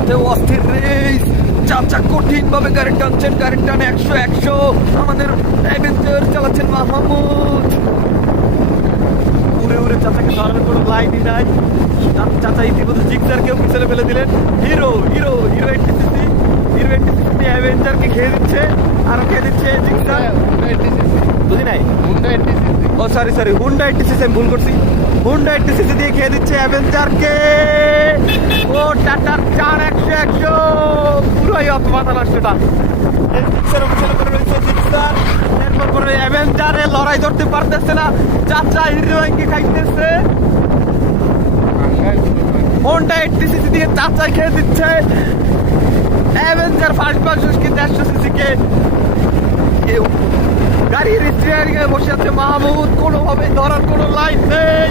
সাথে অস্থির রেস। চাচা কঠিন ভাবে গাড়ি টানছেন, গাড়ির টানে 100 আমাদের অ্যাডভেঞ্চার চালাচ্ছেন মাহমুদ। উড়ে উড়ে চাচাকে ধরার কোনো লাইনই নাই। চাচা ইতিমধ্যে জিক্সারকেও পিছনে ফেলে দিলেন। হিরো 80cc অ্যাডভেঞ্চারকে খেয়ে দিচ্ছে, আর খেয়ে দিচ্ছে জিক্সার। বুঝি নাই, ও সরি হুন্ডা 80cc, আমি ভুল করছি। হুন্ডা 80cc দিয়ে খেয়ে দিচ্ছে অ্যাভেঞ্জারকে। ও টাটার 100 পুরোই মাথা নষ্টটা। এরপর পরে অ্যাভেঞ্জারে লড়াই ধরতে পারতেছে না, চাচা হিরোইনকে খাইতেছে। হুন্ডা 80cc দিয়ে চাচা খেয়ে দিচ্ছে অ্যাভেঞ্জার ফার্স্ট ভার্সনকে 150cc কে। গাড়ির স্টিয়ারিং এ বসে আছে মাহমুদ, কোনোভাবে ধরার কোনো লাইন নেই।